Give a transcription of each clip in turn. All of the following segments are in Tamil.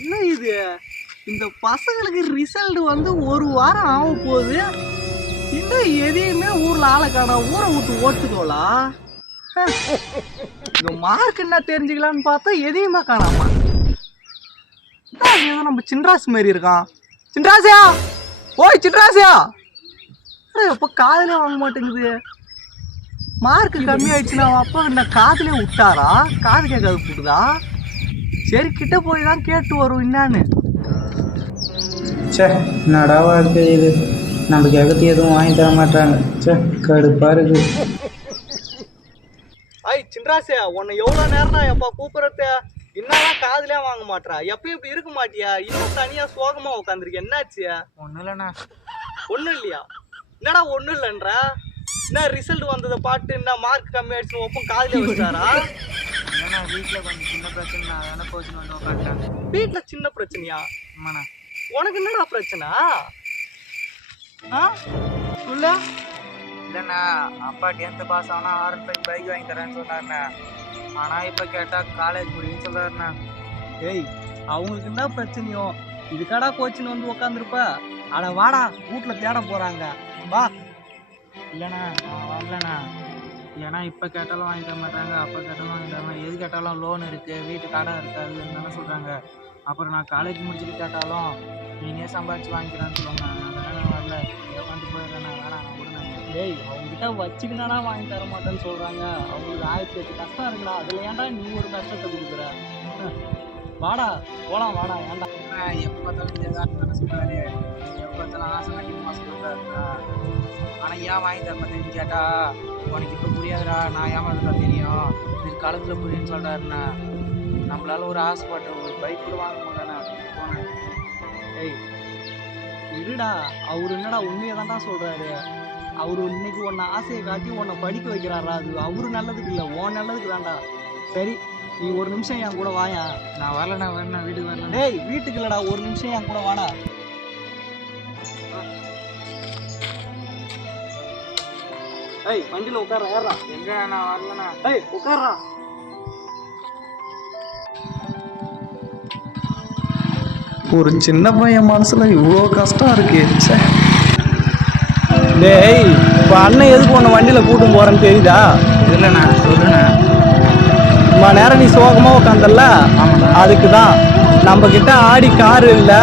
என்ன இது இந்த பசங்களுக்கு ரிசல்ட் வந்து ஒரு வாரம் ஆக போகுது. இன்னும் எதையுமே ஊர்ல ஆளை காணா, ஊரை விட்டு ஓட்டுதோலா. இந்த மார்க் என்ன தெரிஞ்சுக்கலான்னு பார்த்தா எதையுமே காணாமா. ஏதோ நம்ம சின்ராஸ் மாரி இருக்கான். சின்ராசியா, ஓய் சின்ராசியா, எப்போ காதலே வாங்க மாட்டேங்குது. மார்க் கம்மி ஆயிடுச்சுன்னா அப்பா என்ன காதலே விட்டாரா, காது கேட்காது போட்டுதா. சரி கிட்ட போய் தான் கேட்டு வரும் என்னான்னு. சே நடா வாழ்க்கை இது, நம்ம கேட்கறது எதுவும் வாங்கி தர மாட்டாங்க. சே கடுப்பா இருக்கு. ஐய் சின்ராசியா, உன்னை எவ்வளோ நேரம் தான் எப்பா கூப்பிட்றத, என்னதான் காதலே வாங்க மாட்டா. எப்பயும் இப்படி இருக்க மாட்டியா, இன்னும் தனியா சோகமா உட்காந்துருக்க. என்னாச்சு? ஒன்றும் இல்லைண்ணா. ஒன்றும் இல்லையா? என்னடா ஒன்றும் இல்லைன்ற? என்ன ரிசல்ட் வந்ததை பாட்டு என்ன மார்க் கம்மி ஆயிடுச்சு ஒப்பம் காதலே வச்சாரா? ஏன்னா வீட்டில் கொஞ்சம் சின்ன பிரச்சனை, நான் வேணா கோச்சிங் வந்து உட்காந்துட்டேன். வீட்டில் சின்ன பிரச்சனையா? ஆமாண்ணா. உனக்கு என்னடா பிரச்சனை? சொல்ல. இல்லைண்ணா, அப்பா 10th பாஸ் ஆனால் R15 பைக் வாங்கி தரேன்னு சொன்னார்ண்ணா. ஆனால் இப்போ கேட்டால் காலேஜ் முடியும்னு சொல்கிறாருண்ணா. ஏய், அவங்களுக்கு என்ன பிரச்சனையோ இதுக்காடா கோச்சின்னு வந்து உக்காந்துருப்ப. அட வாடா, வீட்டில் தேட போகிறாங்க, வா. இல்லைண்ணா நான் வரலண்ணா. ஏன்னா இப்போ கேட்டாலும் வாங்கி தர மாட்டாங்க, அப்போ கேட்டாலும் வாங்கி தரலாம். எது கேட்டாலும் லோன் இருக்குது, வீட்டு கடன் இருக்காதுன்னு தானே சொல்கிறாங்க. அப்புறம் நான் காலேஜ் முடிச்சுட்டு கேட்டாலும் நீனே சம்பாதிச்சு வாங்கிக்கிறான்னு சொல்லுவாங்க. அதனால் நான் வரல, உட்காந்து போயிடுறேண்ணா. வேணாம் விடுங்க. ஏய், அவங்ககிட்ட வச்சுக்கினா வாங்கி தர மாட்டேன்னு சொல்கிறாங்க. அவங்களுக்கு 1008 கஷ்டம் இருக்குடா, அதில் ஏன்டா நீ ஒரு கஷ்டத்தை கொடுக்குற? வாடா போகலாம், வாடா. ஏன்டா எப்போ பார்த்தாலும் இதேதான் தானே சொல்கிறாரு. எப்போ பார்த்தாலும் ஆசை அதிகமாக சொல்கிறாருண்ணா. ஆனால் ஏன் வாங்கி தர மாட்டேன்னு கேட்டால் உனக்கு இப்போ புரியாதுடா, நான் ஏமாறதா தெரியும், இது காலத்தில் புரியுன்னு சொல்கிறாருண்ணா. நம்மளால ஒரு ஆசைப்பட்ட ஒரு பைக் கூட வாங்க முடியலண்ணா. போனேன். ஏய் இருடா, அவர் என்னடா உண்மையை தான்டா சொல்கிறாரு. அவர் இன்னைக்கு உன்னை ஆசையை காட்டி உன்னை படிக்க வைக்கிறாரா, அது அவரு நல்லதுக்கு இல்லை, உன் நல்லதுக்கு தான்டா. சரி நீ ஒரு நிமிஷம் என் கூட வாயா. நான் வரலண்ணா, வரேண்ணா, வீட்டுக்கு வரல. டேய் வீட்டுக்கு இல்லைடா, ஒரு நிமிஷம் என் கூட வாடா. ஏய் வண்டியில் உட்கார, ஏறா. எங்கே நான் வரலண்ணா. ஏய் உட்கார்றா. ஒரு சின்ன பையன் மனசுல இவ்வளோ கஷ்டம் இருக்கு. டேய், இப்போ அண்ணன் எதுக்கு உன்னை வண்டியில் கூட்டும் போறேன்னு தெரியுதா? இல்லைண்ணா சொல்லுண்ணா. இம்மா நேரம் நீ சோகமாக உட்காந்தல்ல, அதுக்கு தான். நம்ம கிட்ட ஆடி காரு இல்லை,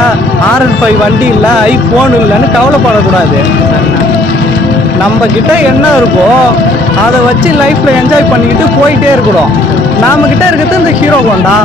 R15 வண்டி இல்லை, ஐஃபோன் இல்லைன்னு கவலைப்படக்கூடாது. நம்ம கிட்ட என்ன இருக்கோ அதை வச்சு லைஃப்ல என்ஜாய் பண்ணிக்கிட்டு போயிட்டே இருக்கணும். நாம கிட்ட இருக்கிறது இந்த ஹீரோ ஹோண்டா.